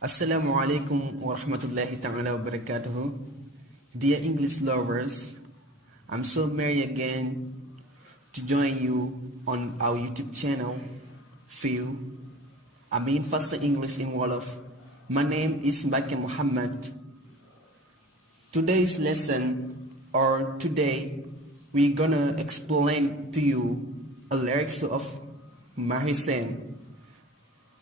Assalamu alaikum wa rahmatullahi ta'ala wa barakatuhu. Dear English lovers, I'm so merry again to join you on our YouTube channel, Faster English in Wolof. My name is Mbake Muhammad. Today's lesson, or today, we're gonna explain to you a lyrics of maher zain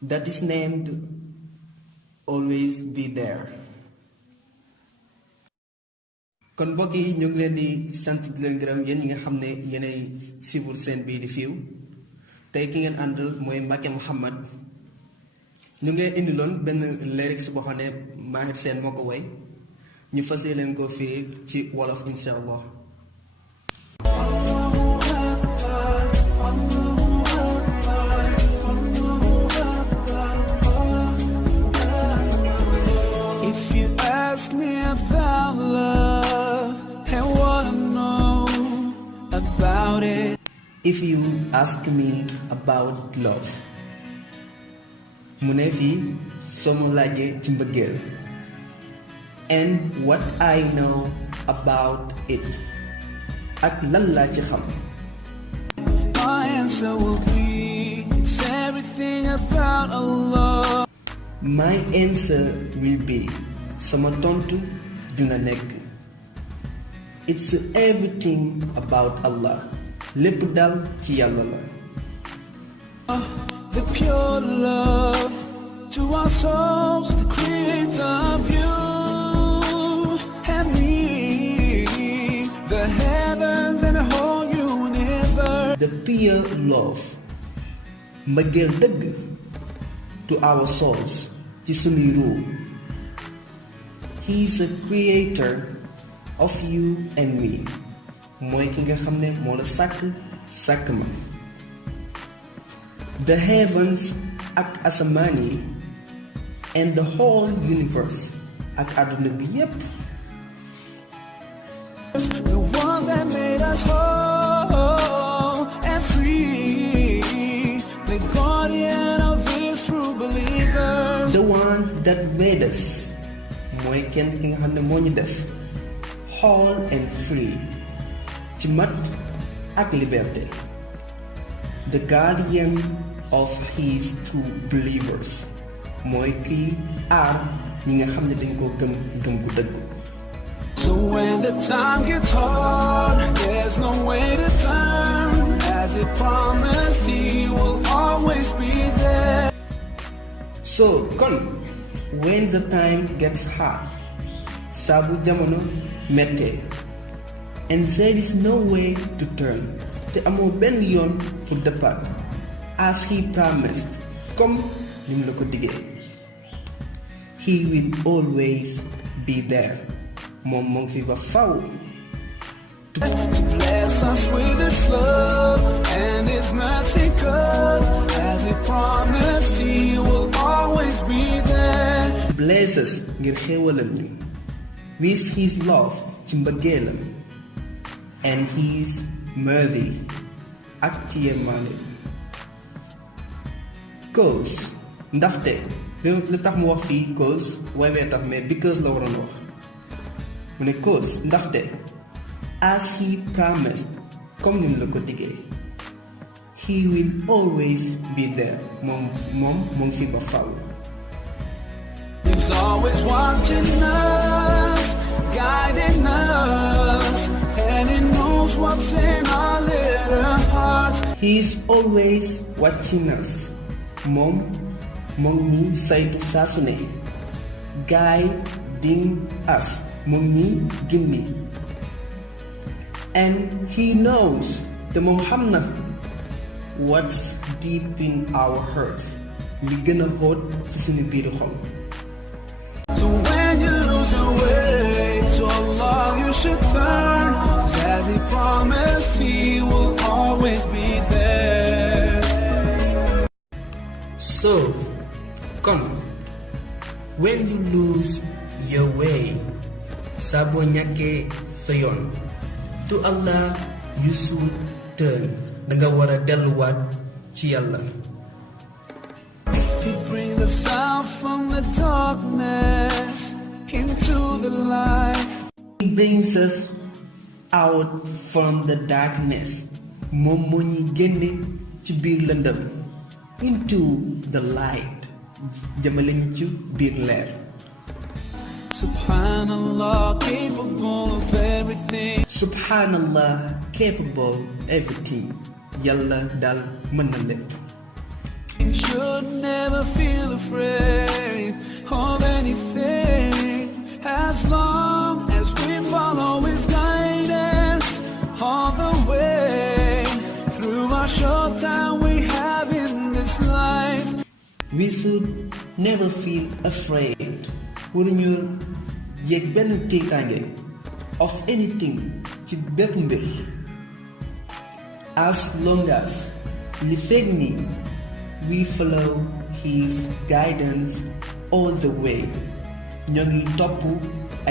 that is named Always Be There. kon mbokk yi ñu ngi leen di sant di leen gërëm yéen ñi nga xam ne yéenay suivre seen bii di fiiw tey ki ngeen àndal mooy Mbacke Muhammad ñu ngi leen indiloon benn lyrics boo xam ne maher zain moo ko woy ñu fas leen ko fii ci wolof insha allah. Ask me about love and wanna know about it. If you ask me about love, mu ne fii soo ma laajee ci mbëggeel, and what I know about it, ak lan laa ci xam. My answer will be it's everything about Allah. My answer will be sama tontu dina nekk it's everything about Allah, lépp dal ci Yàlla la. The pure love to our souls, the creator of you and me, the heavens and the whole universe. The pure love, mbëggeel dëgg to our souls, ci sunuy ruu. He is a creator of you and me. mooy ki nga xam ne moo la sàkk ma. The heavens ak asamaan yi and the whole universe ak àdduna bi yépp. The one that made us whole and free, the guardian of his true believers. The one that made us mooy kenn ki nga xam ne moo ñu def whole and free ci mat ak liberté. The guardian of his true believers mooy kiy aar ñi nga xam ne dañ koo gëm gu dëgg. So when the time gets hard, there's no way to turn. As he promised, he will always be there. So kon when the time gets hard, saa bu jamono mettee, and there is no way to turn, te amoo benn yoon pour départ, as he promised, comme ni mu la ko diggee, he will always be there. moom moo ngi fi ba faw. To bless us with his love and his mercy, 'cause as he promised, he will always be there. Bless us ngir xéewalal ñu with his love ci mbëggeelam and his mercy ak ci yërmande. Cause ndaxte li tax mu wax fii cause waywee tax mais because la waroon wax mu ne cause ndaxte as he promised comme ni mu la ko diggee he will always be there moom mu ngi fi ba faw. He's always watching us, guiding us, and he knows what's in our little hearts. He's always watching us. Moom ñi saytu saa su ne. Guiding us. Moom ñi gindi. And he knows te moom xam na what's deep in our hearts. li gën a xóot ci suñu biir xol. So when you lose your way to Allah, you should turn. As he promised, he will always be there. So, come, when you lose your way, saa boo ñàkkee sa yoon, to Allah you should turn. Danga war a delluwaat ci Yàlla. brings us out from the darkness into the light. He brings us out from the darkness. Moom moo ñuy génne ci biir lëndëm into the light. jëmale ñu ci biir leer. Subhanallah, capable of everything. Subhanallah, capable everything. Yàlla daal mën na lépp. You should never feel afraid of anything as long as we follow His guidance all the way through our short time we have in this life. We should never feel afraid. Waruñu yëg benn tiitaange of anything ci bépp mbir. As long as li fekk ni we follow His guidance all the way. ñoo ngi topp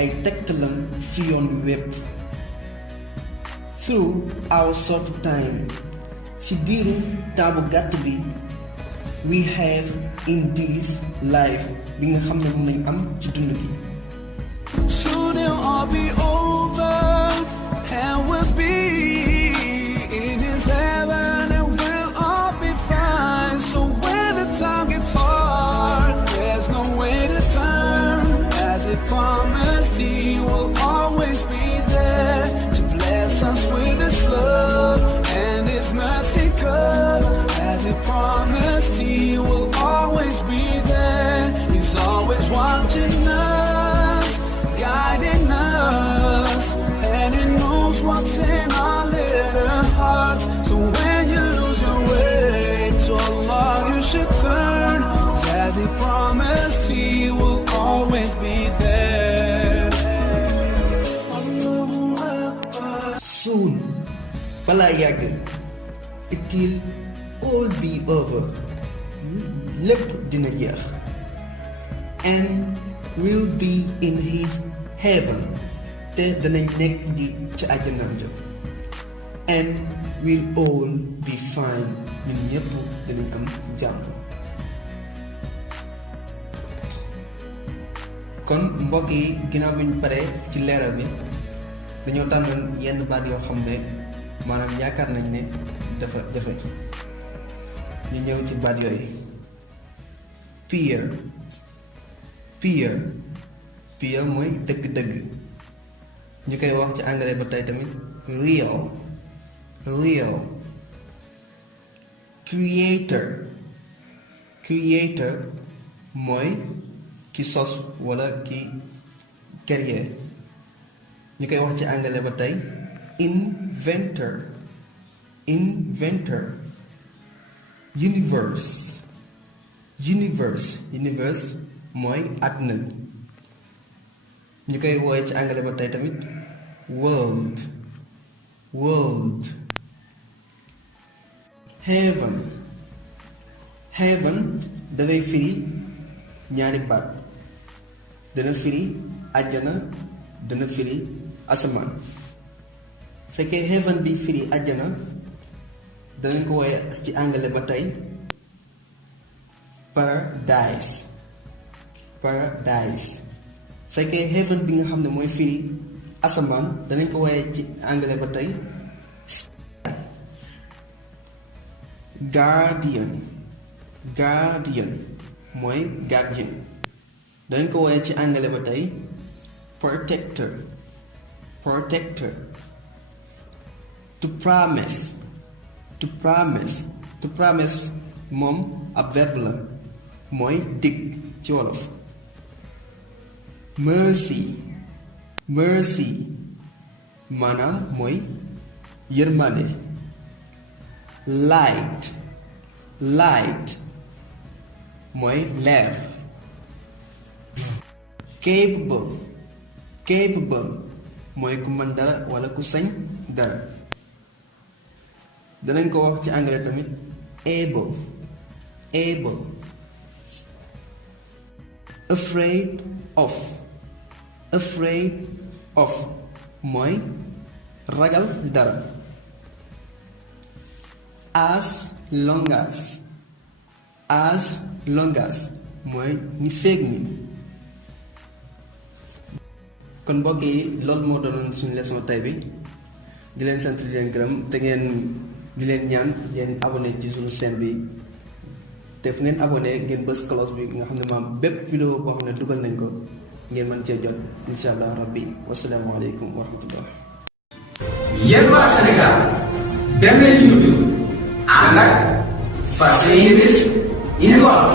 ay tegtalam ci yoon wi wépp. Through our short time, ci diiru temps bu gàtt bi, we have in this life bi nga xam ne mën nañ am ci dund gi. Soon it'll all be over and we'll be in His heaven and we'll all be fine. So when the time gets hard, there's no way to turn. As He promised, He will always be there to bless us with His love and His mercy. 'Cause as He promised, He will always be there. He's always watching us, guiding us, and He knows what's in our little hearts. So when you lose your way, to Allah you should turn. 'Cause as He promised, He will always be there. Soon, balaa yàgg, it will all be over. Lépp dina jeex. And we'll be in His heaven. Te danañ nekk di ci àjjanam ja. And we'll all be fine. ñun ñépp dinañ am jàmm. kon mbokk yi ginnaaw bi ñu paree ci leeral bi dañoo tànnoon yenn baat yoo xam ne maanaam yaakaar nañ ne dafa jafe ñu ñëw ci baat yooyu. Fear mooy dëgg-dëgg ñu koy wax ci anglais ba tey tamit real. Creator mooy ki sos wala ki créer ñu koy wax ci anglais ba tey inventor. Universe mooy àdduna bi ñu koy wooye ci anglais ba tey tamit world. Heaven dafay firi ñaari baat, dana firi àjjana, dana firi asamaan. Fekkee heaven bi firi àjjana danañ ko wooye ci anglais ba tey paradise. Fekkee heaven bi nga xam ne mooy firi asamaan danañ ko wooye ci anglais ba tey sky. Guardian mooy gardien danañ ko wooye ci anglais ba tey protector. To promise moom ab verbe la mooy dig ci wolof. Mercy maanaam mooy yërmande. Light mooy leer. Capable mooy ku mën dara wala ku sañ dara. danañ ko wax ci anglais tamit able. Afraid of mooy ragal dara. As long as langage mooy ni feeg ni. kon mbokk yi loolu moo doon suñu leçon tey bi di leen sant di leen gërëm te ngeen di leen ñaan ngeen abonné ci suñu chaîne bi te fu ngeen abonné ngeen bës cloche bi nga xam ne maam bépp vidéo boo xam ne dugal nañ ko ngeen mën cee jot incha allah rabbi wasalaamaaleykum wa rahmatullah. yéen waa Sénégal dem leen YouTube ànd ak English in Wolof.